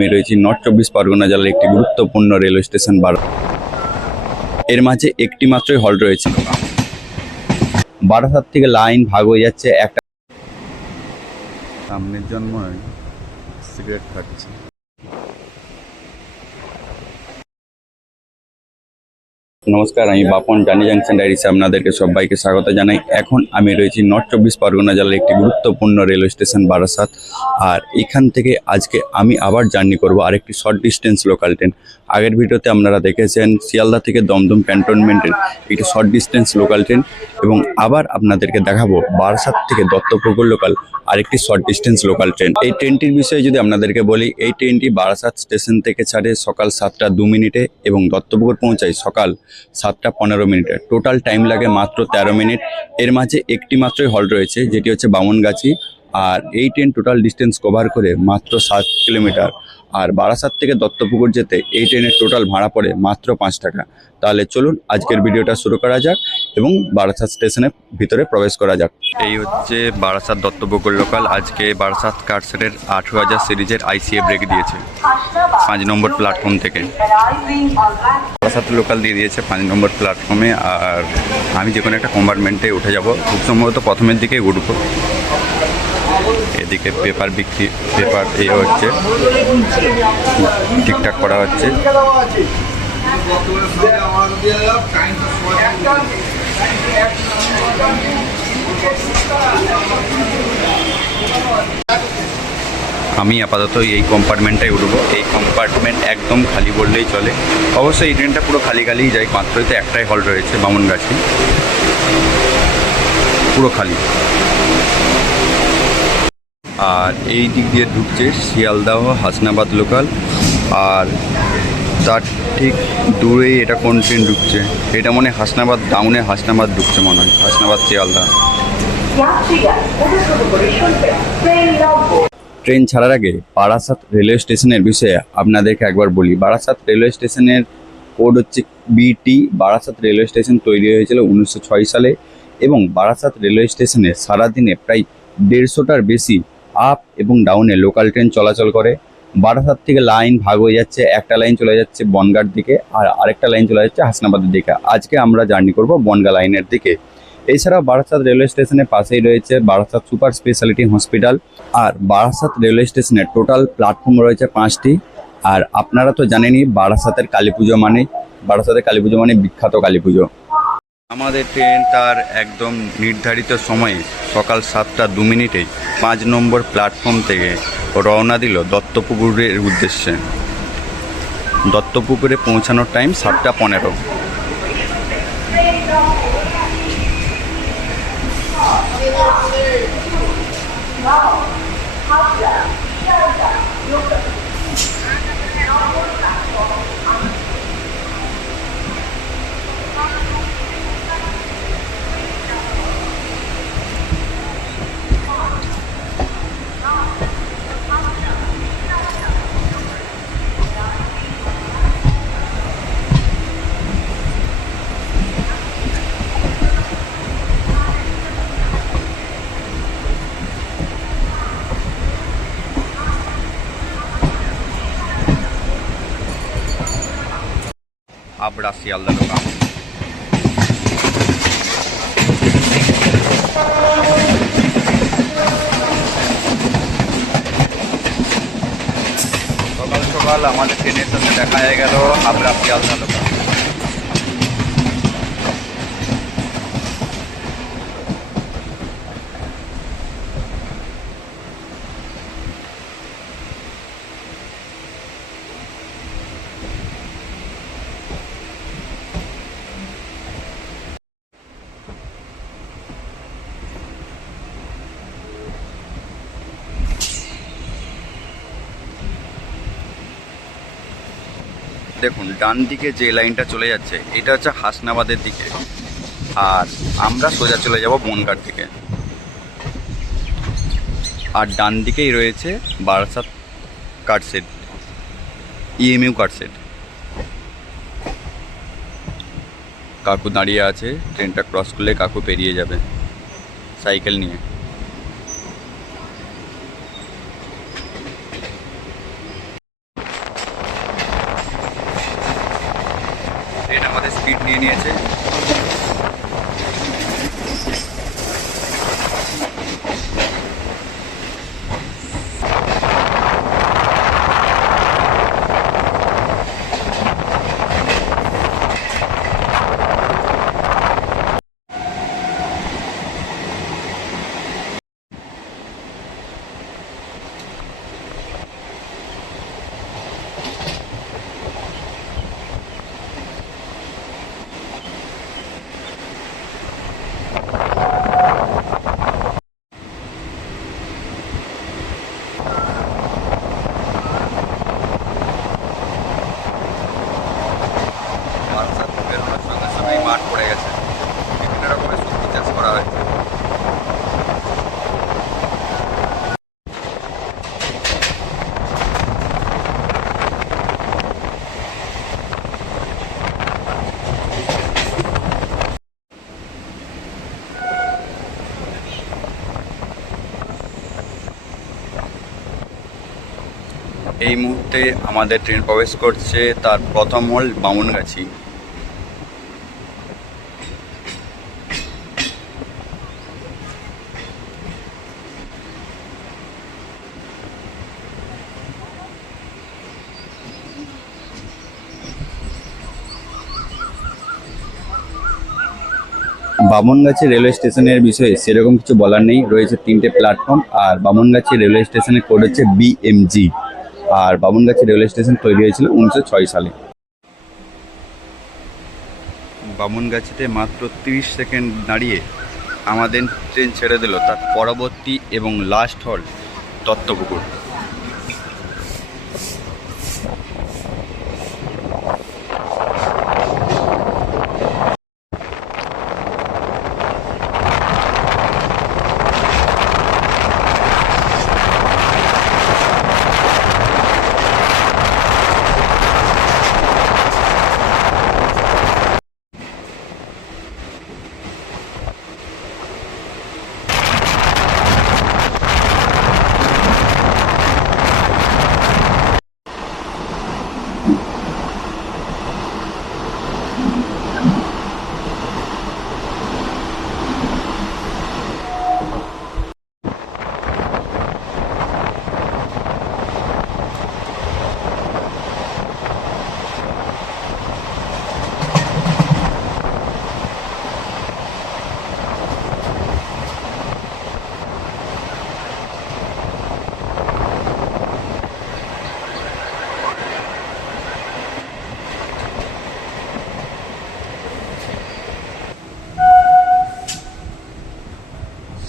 আমি রয়েছি নর্থ চব্বিশ পরগনা জেলার একটি গুরুত্বপূর্ণ রেলওয়ে স্টেশন এর মাঝে একটি মাত্রই হল রয়েছে। বারাসাত থেকে লাইন ভাগ হয়ে যাচ্ছে একটা। সামনের জন্ম সিগারেট খাচ্ছে। নমস্কার, আমি বাপন জানি জাংশন ডায়েরিসে আপনাদেরকে সবাইকে স্বাগত জানাই। এখন আমি রয়েছি নর্থ চব্বিশ পরগনা জেলার একটি গুরুত্বপূর্ণ রেলওয়ে স্টেশন বারাসাত। আর এখান থেকে আজকে আমি আবার জার্নি করব আরেকটি শর্ট ডিস্টেন্স লোকাল ট্রেন। আগের ভিডিওতে আপনারা দেখেছেন শিয়ালদা থেকে দমদম ক্যান্টনমেন্টের একটি শর্ট ডিস্টেন্স লোকাল ট্রেন, এবং আবার আপনাদেরকে দেখাবো বারাসাত থেকে দত্তপুকুর লোকাল আরেকটি শর্ট ডিস্টেন্স লোকাল ট্রেন। এই ট্রেনটির বিষয়ে যদি আপনাদেরকে বলি, এই ট্রেনটি বারাসাত স্টেশন থেকে ছাড়ে সকাল 7টা 2 মিনিটে এবং দত্তপুকুর পৌঁছায় সকাল 7টা 15 মিনিটে। টোটাল টাইম লাগে মাত্র 13 মিনিট। এর মাঝে একটি মাত্রই হল রয়েছে, যেটি হচ্ছে বামনগাছি। আর এই ট্রেন টোটাল ডিস্টেন্স কভার করে মাত্র 7 কিলোমিটার। আর বারাসাত থেকে দত্তপুকুর যেতে এই ট্রেনের টোটাল ভাড়া পড়ে মাত্র 5 টাকা। তাহলে চলুন আজকের ভিডিওটা শুরু করা যাক এবং বারাসাত স্টেশনের ভিতরে প্রবেশ করা যাক। এই হচ্ছে বারাসাত দত্তপুকুর লোকাল। আজকে বারাসাত কারসেটের 18,000 সিরিজের ICA ব্রেক দিয়েছে 5 নম্বর প্ল্যাটফর্ম থেকে। বারাসাত লোকাল দিয়ে দিয়েছে 5 নম্বর প্ল্যাটফর্মে। আর আমি যে কোনো একটা কম্পার্টমেন্টে উঠে যাব, খুব সম্ভবত প্রথমের দিকে উঠবো। এদিকে পেপার বিক্রি, পেপার এই হচ্ছে ঠিকঠাক করা হচ্ছে। আমি আপাতত এই কম্পার্টমেন্টটাই উঠবো। এই কম্পার্টমেন্ট একদম খালি বললেই চলে। অবশ্যই এই ট্রেনটা পুরো খালি খালিই যায়, মাত্রই তো একটাই হল রয়েছে বামনগাছি, পুরো খালি। আর এই দিক দিয়ে ঢুকছে শিয়ালদাহ হাসনাবাদ লোকাল। আর তার ঠিক দূরেই এটা কোন ট্রেন ঢুকছে, এটা মনে হয় হাসনাবাদ ডাউনে হাসনাবাদ ঢুকছে মনে হয়, হাসনাবাদ শিয়ালদা। ট্রেন ছাড়ার আগে বারাসাত রেলওয়ে স্টেশনের বিষয়ে আপনাদেরকে একবার বলি। বারাসাত রেলওয়ে স্টেশনের কোড হচ্ছে BT। বারাসাত রেলওয়ে স্টেশন তৈরি হয়েছিল 1906 সালে এবং বারাসাত রেলওয়ে স্টেশনে সারাদিনে প্রায় 150টার বেশি আপ এবং ডাউনে লোকাল ট্রেন চলাচল করে। বারাসাত থেকে লাইন ভাগ হয়ে যাচ্ছে, একটা লাইন চলে যাচ্ছে বনগাঁর দিকে আর আরেকটা লাইন চলে যাচ্ছে হাসনাবাদের দিকে। আজকে আমরা জার্নি করব বনগাঁ লাইনের দিকে। এছাড়াও বারাসাত রেলওয়ে স্টেশনের পাশেই রয়েছে বারাসাত সুপার স্পেশালিটি হসপিটাল। আর বারাসাত রেলওয়ে স্টেশনের টোটাল প্ল্যাটফর্ম রয়েছে 5টি। আর আপনারা তো জানেনই বারাসাতের কালী পুজো মানে, বারাসাতের কালী পুজো মানে বিখ্যাত কালী পুজো। আমাদের ট্রেন তার একদম নির্ধারিত সময়ে সকাল 7টা 2 মিনিটে 5 নম্বর প্ল্যাটফর্ম থেকে রওনা দিল দত্তপুকুরের উদ্দেশ্যে। দত্তপুকুরে পৌঁছানোর টাইম 7টা 15। আবড়া শিয়ালদা লোকাল। সকাল সকাল আমাদের ট্রেনের সাথে দেখা হয়ে গেল আবড়া শিয়ালদা লোকাল। দেখুন ডান দিকে যে লাইনটা চলে যাচ্ছে এটা হচ্ছে হাসনাবাদের দিকে, আর আমরা সোজা চলে যাব বনগাঁর দিকে। আর ডান দিকেই রয়েছে বারাসাত কারসেট, EMU কারসেট। কাকু দাঁড়িয়ে আছে, ট্রেনটা ক্রস করলে কাকু পেরিয়ে যাবে সাইকেল নিয়ে। ট্রেনের মধ্যে স্পিড নিয়ে নিয়েছে। বেরোনোর সঙ্গে সঙ্গেই মাঠ পড়ে গেছে, বিভিন্ন রকমের সবজি চাষ করা হয়েছে। এই মুহূর্তে আমাদের ট্রেন প্রবেশ করছে তার প্রথম হল বামুনগাছি। বামুনগাছি রেলওয়ে স্টেশনের বিষয়ে সেরকম কিছু বলার নেই, রয়েছে 3টে প্ল্যাটফর্ম। আর বামুনগাছি রেলওয়ে স্টেশনের কোড হচ্ছে BMG। আর বামুনগাছি রেলওয়ে স্টেশন তৈরি হয়েছিল 1906 সালে। বামুনগাছিতে মাত্র 30 সেকেন্ড দাঁড়িয়ে আমাদের ট্রেন ছেড়ে দিল তার পরবর্তী এবং লাস্ট হল দত্তপুকুর।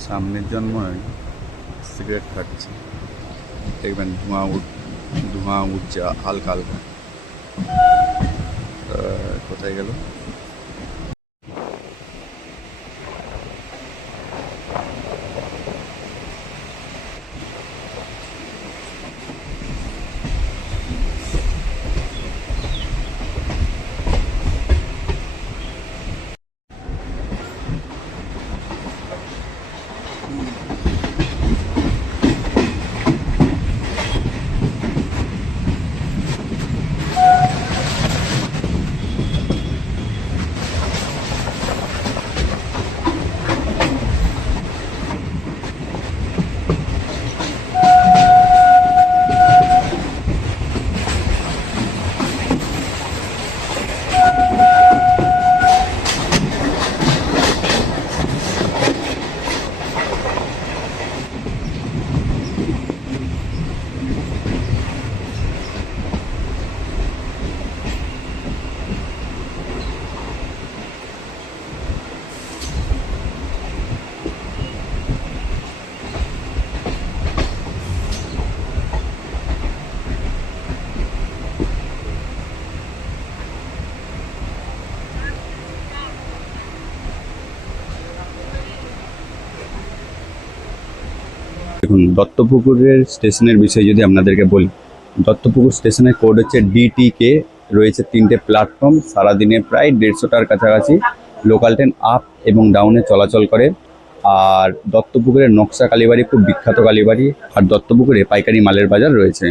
সামনের জন্মই সিগারেট খাচ্ছে, দেখবেন ধোঁয়া উঠছে হালকা হালকা। কোথায় গেল? দেখুন, দত্তপুকুরের স্টেশনের বিষয়ে যদি আপনাদেরকে বলি, দত্তপুকুর স্টেশনের কোড হচ্ছে DTK। রয়েছে 3টে প্ল্যাটফর্ম, সারাদিনে প্রায় 150টার কাছাকাছি লোকাল ট্রেন আপ এবং ডাউনে চলাচল করে। আর দত্তপুকুরের নকশা কালীবাড়ি খুব বিখ্যাত কালীবাড়ি। আর দত্তপুকুরে পাইকারি মালের বাজার রয়েছে।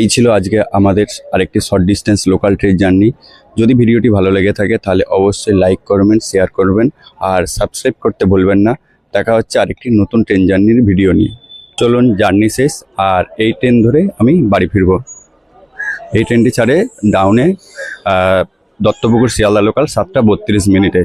এই ছিল আজকে আমাদের আরেকটি short distance local train journey. যদি ভিডিওটি ভালো লেগে থাকে তাহলে অবশ্যই লাইক করবেন, শেয়ার করবেন আর সাবস্ক্রাইব করতে ভুলবেন না। দেখা হচ্ছে আরেকটি নতুন ট্রেন জার্নির ভিডিও নিয়ে। চলুন, জার্নি শেষ, আর এই ট্রেন ধরে আমি বাড়ি ফিরব। এই ট্রেনটি ছাড়ে ডাউনে দত্তপুকুর শিয়ালদা লোকাল 7টা 32 মিনিটে।